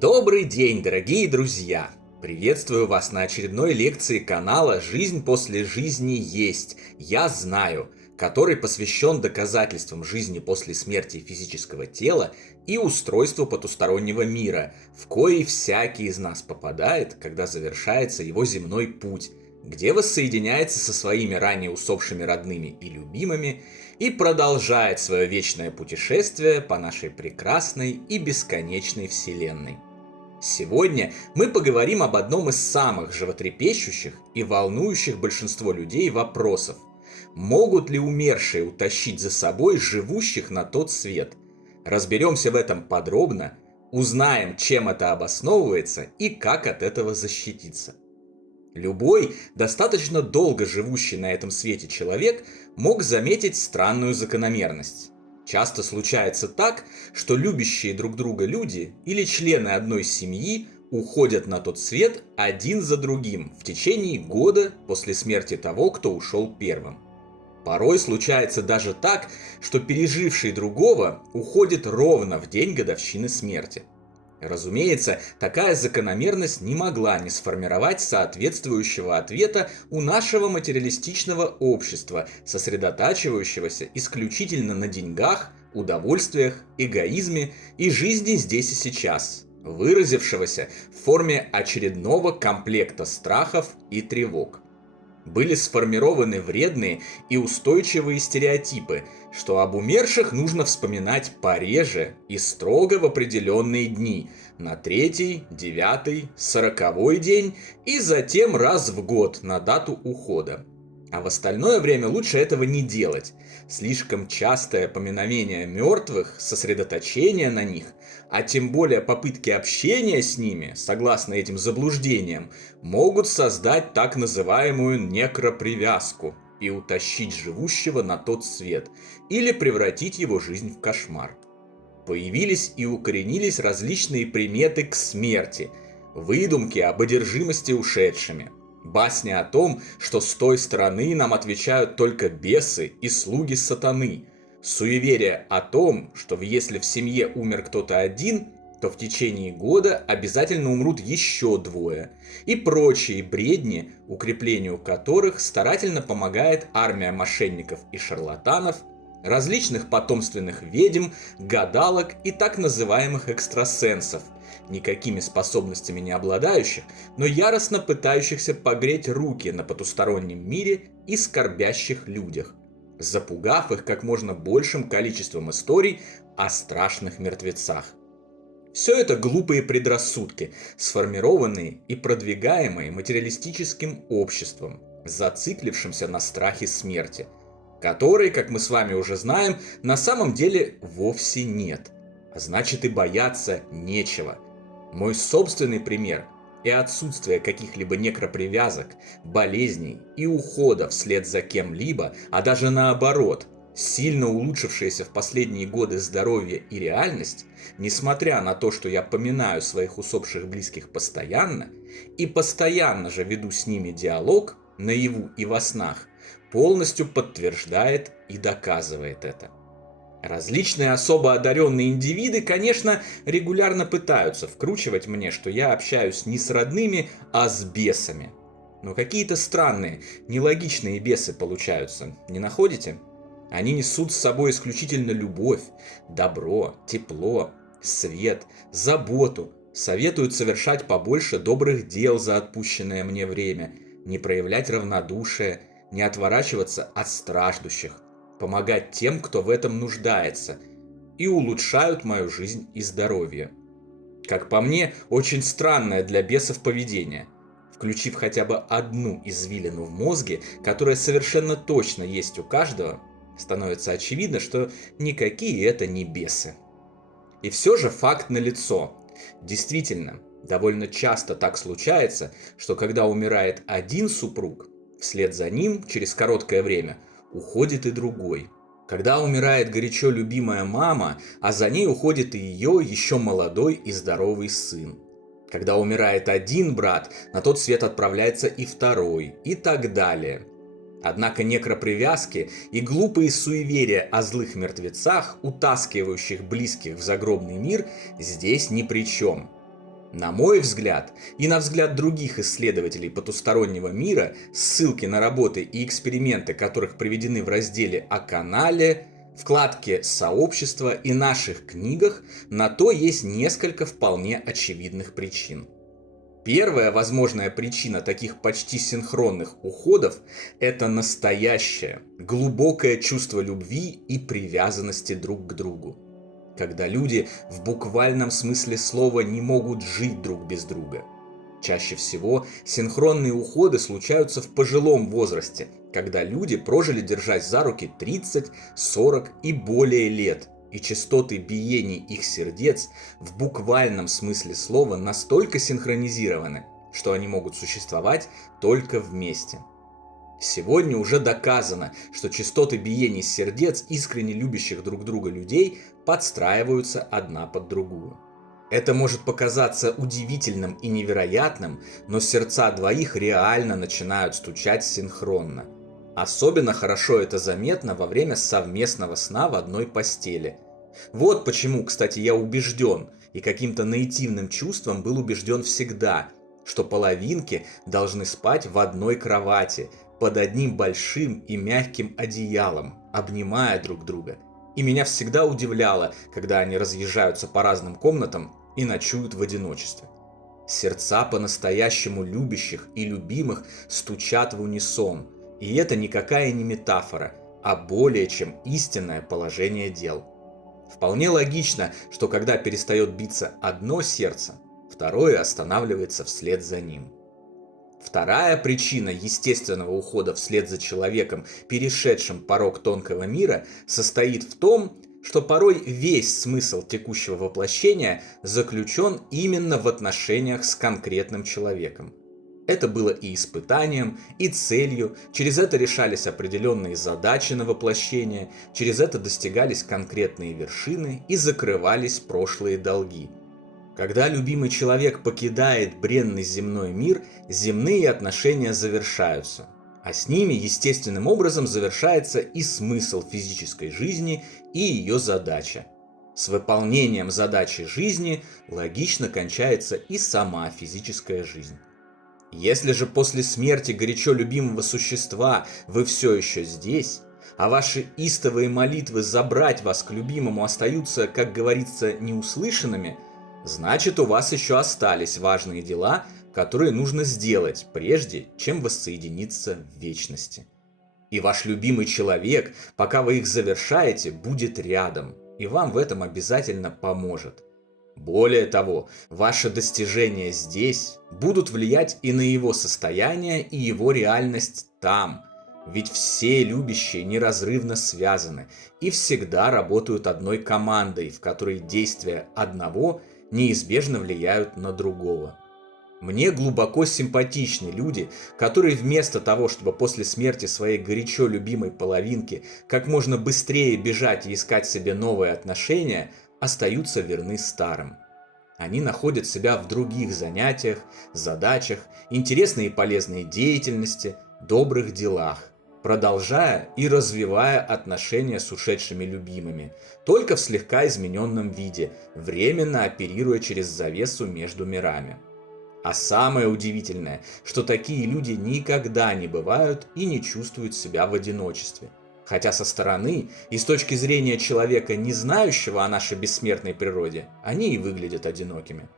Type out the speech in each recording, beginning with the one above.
Добрый день, дорогие друзья! Приветствую вас на очередной лекции канала «Жизнь после жизни есть. Я знаю», который посвящен доказательствам жизни после смерти физического тела и устройству потустороннего мира, в кои всякий из нас попадает, когда завершается его земной путь, где воссоединяется со своими ранее усопшими родными и любимыми и продолжает свое вечное путешествие по нашей прекрасной и бесконечной Вселенной. Сегодня мы поговорим об одном из самых животрепещущих и волнующих большинство людей вопросов. Могут ли умершие утащить за собой живущих на тот свет? Разберемся в этом подробно, узнаем, чем это обосновывается и как от этого защититься. Любой, достаточно долго живущий на этом свете человек мог заметить странную закономерность. Часто случается так, что любящие друг друга люди или члены одной семьи уходят на тот свет один за другим в течение года после смерти того, кто ушел первым. Порой случается даже так, что переживший другого уходит ровно в день годовщины смерти. Разумеется, такая закономерность не могла не сформировать соответствующего ответа у нашего материалистичного общества, сосредотачивающегося исключительно на деньгах, удовольствиях, эгоизме и жизни здесь и сейчас, выразившегося в форме очередного комплекта страхов и тревог. Были сформированы вредные и устойчивые стереотипы, что об умерших нужно вспоминать пореже и строго в определенные дни, на 3-й, 9-й, 40-й день и затем раз в год на дату ухода. А в остальное время лучше этого не делать. Слишком частое поминовение мертвых, сосредоточение на них, а тем более попытки общения с ними, согласно этим заблуждениям, могут создать так называемую некропривязку и утащить живущего на тот свет, или превратить его жизнь в кошмар. Появились и укоренились различные приметы к смерти, выдумки об одержимости ушедшими, басни о том, что с той стороны нам отвечают только бесы и слуги сатаны, суеверие о том, что если в семье умер кто-то один, то в течение года обязательно умрут еще двое, и прочие бредни, укреплению которых старательно помогает армия мошенников и шарлатанов, различных потомственных ведьм, гадалок и так называемых экстрасенсов, никакими способностями не обладающих, но яростно пытающихся погреть руки на потустороннем мире и скорбящих людях, запугав их как можно большим количеством историй о страшных мертвецах. Все это глупые предрассудки, сформированные и продвигаемые материалистическим обществом, зациклившимся на страхе смерти, которой, как мы с вами уже знаем, на самом деле вовсе нет, а значит и бояться нечего. Мой собственный пример и отсутствие каких-либо некропривязок, болезней и ухода вслед за кем-либо, а даже наоборот, сильно улучшившееся в последние годы здоровье и реальность, несмотря на то, что я поминаю своих усопших близких постоянно и постоянно же веду с ними диалог наяву и во снах, полностью подтверждает и доказывает это. Различные особо одаренные индивиды, конечно, регулярно пытаются вкручивать мне, что я общаюсь не с родными, а с бесами. Но какие-то странные, нелогичные бесы получаются, не находите? Они несут с собой исключительно любовь, добро, тепло, свет, заботу, советуют совершать побольше добрых дел за отпущенное мне время, не проявлять равнодушия, не отворачиваться от страждущих, помогать тем, кто в этом нуждается, и улучшают мою жизнь и здоровье. Как по мне, очень странное для бесов поведение. Включив хотя бы одну извилину в мозге, которая совершенно точно есть у каждого, становится очевидно, что никакие это не бесы. И все же факт налицо. Действительно, довольно часто так случается, что когда умирает один супруг, вслед за ним, через короткое время, уходит и другой. Когда умирает горячо любимая мама, а за ней уходит и ее еще молодой и здоровый сын. Когда умирает один брат, на тот свет отправляется и второй, и так далее. Однако некропривязки и глупые суеверия о злых мертвецах, утаскивающих близких в загробный мир, здесь ни при чем. На мой взгляд и на взгляд других исследователей потустороннего мира, ссылки на работы и эксперименты, которых приведены в разделе о канале, вкладке «Сообщество» и наших книгах, на то есть несколько вполне очевидных причин. Первая возможная причина таких почти синхронных уходов – это настоящее, глубокое чувство любви и привязанности друг к другу. Когда люди в буквальном смысле слова не могут жить друг без друга. Чаще всего синхронные уходы случаются в пожилом возрасте, когда люди прожили держась за руки 30, 40 и более лет, и частоты биений их сердец в буквальном смысле слова настолько синхронизированы, что они могут существовать только вместе. Сегодня уже доказано, что частоты биений сердец искренне любящих друг друга людей подстраиваются одна под другую. Это может показаться удивительным и невероятным, но сердца двоих реально начинают стучать синхронно. Особенно хорошо это заметно во время совместного сна в одной постели. Вот почему, кстати, я убежден, и каким-то наитивным чувством был убежден всегда, что половинки должны спать в одной кровати, под одним большим и мягким одеялом, обнимая друг друга. И меня всегда удивляло, когда они разъезжаются по разным комнатам и ночуют в одиночестве. Сердца по-настоящему любящих и любимых стучат в унисон, и это никакая не метафора, а более чем истинное положение дел. Вполне логично, что когда перестает биться одно сердце, второе останавливается вслед за ним. Вторая причина естественного ухода вслед за человеком, перешедшим порог тонкого мира, состоит в том, что порой весь смысл текущего воплощения заключен именно в отношениях с конкретным человеком. Это было и испытанием, и целью, через это решались определенные задачи на воплощение, через это достигались конкретные вершины и закрывались прошлые долги. Когда любимый человек покидает бренный земной мир, земные отношения завершаются, а с ними естественным образом завершается и смысл физической жизни, и ее задача. С выполнением задачи жизни логично кончается и сама физическая жизнь. Если же после смерти горячо любимого существа вы все еще здесь, а ваши истовые молитвы забрать вас к любимому остаются, как говорится, неуслышанными, значит, у вас еще остались важные дела, которые нужно сделать, прежде чем воссоединиться в вечности. И ваш любимый человек, пока вы их завершаете, будет рядом, и вам в этом обязательно поможет. Более того, ваши достижения здесь будут влиять и на его состояние, и его реальность там, ведь все любящие неразрывно связаны и всегда работают одной командой, в которой действия одного неизбежно влияют на другого. Мне глубоко симпатичны люди, которые вместо того, чтобы после смерти своей горячо любимой половинки как можно быстрее бежать и искать себе новые отношения, остаются верны старым. Они находят себя в других занятиях, задачах, интересной и полезной деятельности, добрых делах, продолжая и развивая отношения с ушедшими любимыми, только в слегка измененном виде, временно оперируя через завесу между мирами. А самое удивительное, что такие люди никогда не бывают и не чувствуют себя в одиночестве. Хотя со стороны, и с точки зрения человека, не знающего о нашей бессмертной природе, они и выглядят одинокими.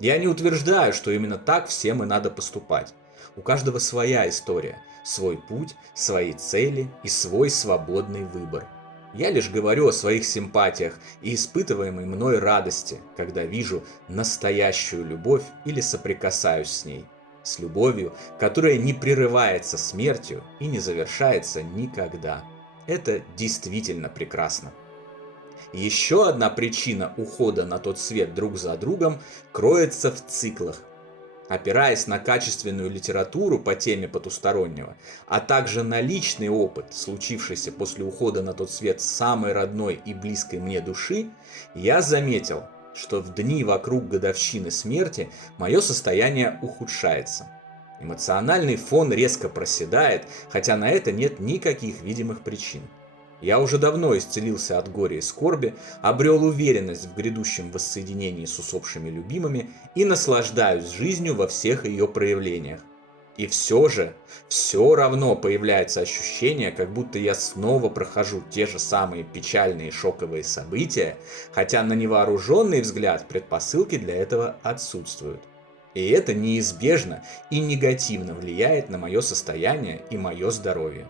Я не утверждаю, что именно так всем и надо поступать. У каждого своя история, свой путь, свои цели и свой свободный выбор. Я лишь говорю о своих симпатиях и испытываемой мной радости, когда вижу настоящую любовь или соприкасаюсь с ней. С любовью, которая не прерывается смертью и не завершается никогда. Это действительно прекрасно. Еще одна причина ухода на тот свет друг за другом кроется в циклах. Опираясь на качественную литературу по теме потустороннего, а также на личный опыт, случившийся после ухода на тот свет самой родной и близкой мне души, я заметил, что в дни вокруг годовщины смерти мое состояние ухудшается. Эмоциональный фон резко проседает, хотя на это нет никаких видимых причин. Я уже давно исцелился от горя и скорби, обрел уверенность в грядущем воссоединении с усопшими любимыми и наслаждаюсь жизнью во всех ее проявлениях. И все же, все равно появляется ощущение, как будто я снова прохожу те же самые печальные шоковые события, хотя на невооруженный взгляд предпосылки для этого отсутствуют. И это неизбежно и негативно влияет на мое состояние и мое здоровье.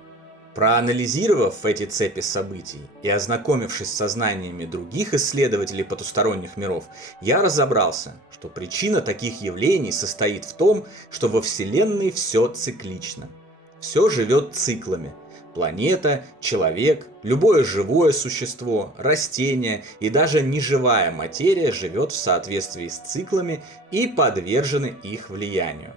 Проанализировав эти цепи событий и ознакомившись с сознаниями других исследователей потусторонних миров, я разобрался, что причина таких явлений состоит в том, что во Вселенной все циклично. Все живет циклами. Планета, человек, любое живое существо, растение и даже неживая материя живет в соответствии с циклами и подвержены их влиянию.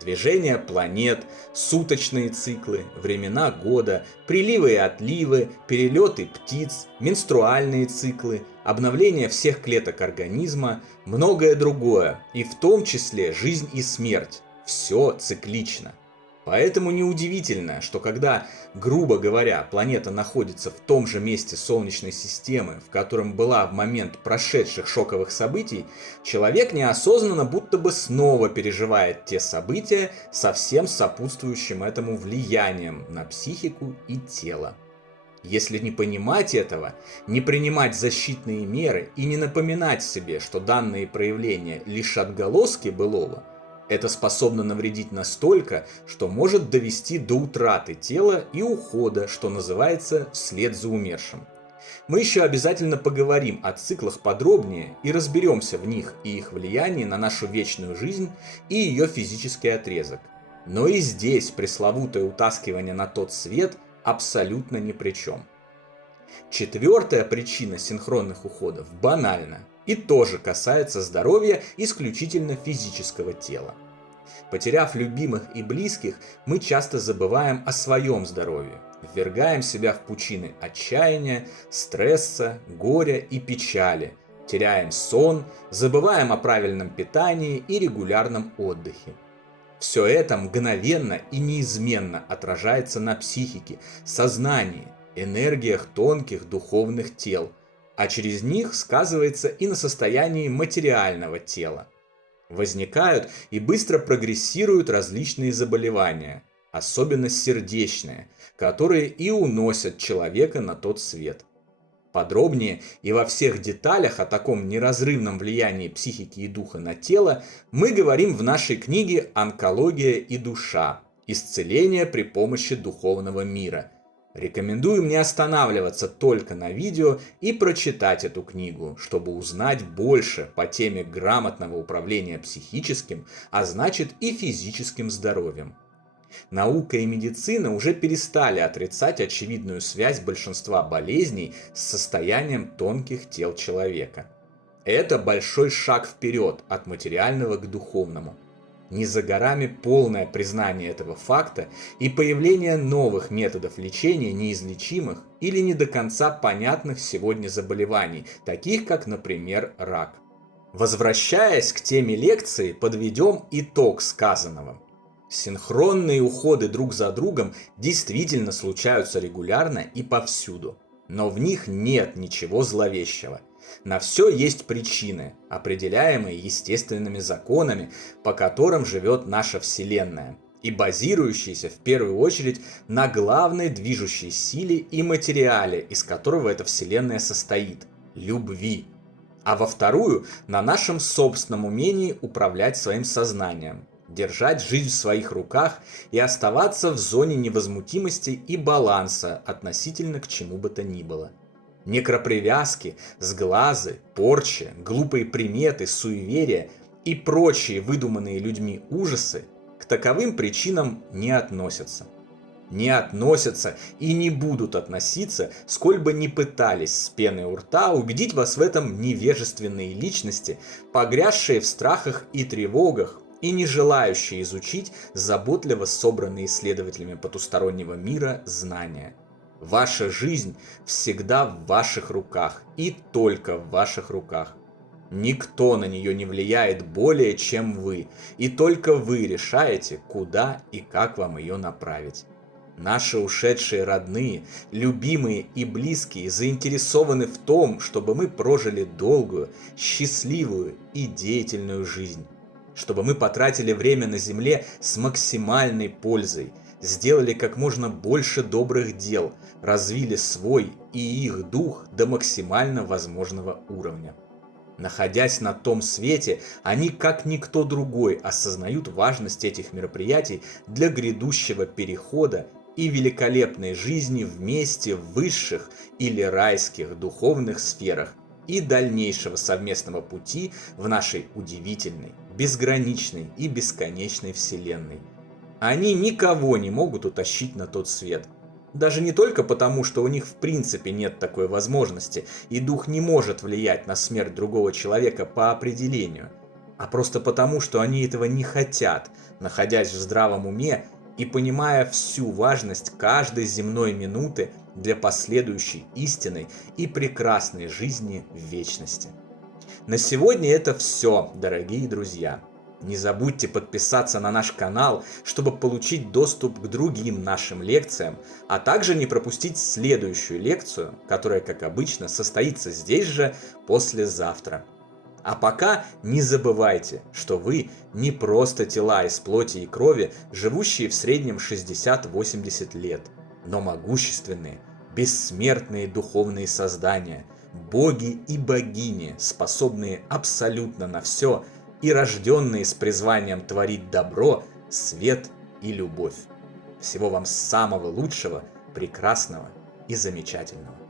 Движение планет, суточные циклы, времена года, приливы и отливы, перелеты птиц, менструальные циклы, обновление всех клеток организма, многое другое, и в том числе жизнь и смерть. Все циклично. Поэтому неудивительно, что когда, грубо говоря, планета находится в том же месте Солнечной системы, в котором была в момент прошедших шоковых событий, человек неосознанно будто бы снова переживает те события со всем сопутствующим этому влиянием на психику и тело. Если не понимать этого, не принимать защитные меры и не напоминать себе, что данные проявления лишь отголоски былого, это способно навредить настолько, что может довести до утраты тела и ухода, что называется, вслед за умершим. Мы еще обязательно поговорим о циклах подробнее и разберемся в них и их влиянии на нашу вечную жизнь и ее физический отрезок. Но и здесь пресловутое утаскивание на тот свет абсолютно ни при чем. Четвертая причина синхронных уходов банальна и тоже касается здоровья исключительно физического тела. Потеряв любимых и близких, мы часто забываем о своем здоровье, ввергаем себя в пучины отчаяния, стресса, горя и печали, теряем сон, забываем о правильном питании и регулярном отдыхе. Все это мгновенно и неизменно отражается на психике, сознании, энергиях тонких духовных тел, а через них сказывается и на состоянии материального тела. Возникают и быстро прогрессируют различные заболевания, особенно сердечные, которые и уносят человека на тот свет. Подробнее и во всех деталях о таком неразрывном влиянии психики и духа на тело мы говорим в нашей книге «Онкология и душа. Исцеление при помощи духовного мира». Рекомендуем не останавливаться только на видео и прочитать эту книгу, чтобы узнать больше по теме грамотного управления психическим, а значит и физическим здоровьем. Наука и медицина уже перестали отрицать очевидную связь большинства болезней с состоянием тонких тел человека. Это большой шаг вперед от материального к духовному. Не за горами полное признание этого факта и появление новых методов лечения неизлечимых или не до конца понятных сегодня заболеваний, таких как, например, рак. Возвращаясь к теме лекции, подведем итог сказанного. Синхронные уходы друг за другом действительно случаются регулярно и повсюду, но в них нет ничего зловещего. На все есть причины, определяемые естественными законами, по которым живет наша Вселенная, и базирующиеся в первую очередь на главной движущей силе и материале, из которого эта Вселенная состоит – любви. А во вторую – на нашем собственном умении управлять своим сознанием, держать жизнь в своих руках и оставаться в зоне невозмутимости и баланса относительно к чему бы то ни было. Некропривязки, сглазы, порчи, глупые приметы, суеверия и прочие выдуманные людьми ужасы к таковым причинам не относятся. Не относятся и не будут относиться, сколь бы ни пытались с пеной у рта убедить вас в этом невежественные личности, погрязшие в страхах и тревогах и не желающие изучить заботливо собранные исследователями потустороннего мира знания. Ваша жизнь всегда в ваших руках и только в ваших руках. Никто на нее не влияет более, чем вы, и только вы решаете, куда и как вам ее направить. Наши ушедшие родные, любимые и близкие заинтересованы в том, чтобы мы прожили долгую, счастливую и деятельную жизнь. Чтобы мы потратили время на земле с максимальной пользой, сделали как можно больше добрых дел, развили свой и их дух до максимально возможного уровня. Находясь на том свете, они, как никто другой, осознают важность этих мероприятий для грядущего перехода и великолепной жизни вместе в высших или райских духовных сферах и дальнейшего совместного пути в нашей удивительной, безграничной и бесконечной Вселенной. Они никого не могут утащить на тот свет. Даже не только потому, что у них в принципе нет такой возможности, и дух не может влиять на смерть другого человека по определению, а просто потому, что они этого не хотят, находясь в здравом уме и понимая всю важность каждой земной минуты для последующей истинной и прекрасной жизни в вечности. На сегодня это все, дорогие друзья. Не забудьте подписаться на наш канал, чтобы получить доступ к другим нашим лекциям, а также не пропустить следующую лекцию, которая, как обычно, состоится здесь же послезавтра. А пока не забывайте, что вы не просто тела из плоти и крови, живущие в среднем 60-80 лет, но могущественные, бессмертные духовные создания, боги и богини, способные абсолютно на все, и рожденные с призванием творить добро, свет и любовь. Всего вам самого лучшего, прекрасного и замечательного.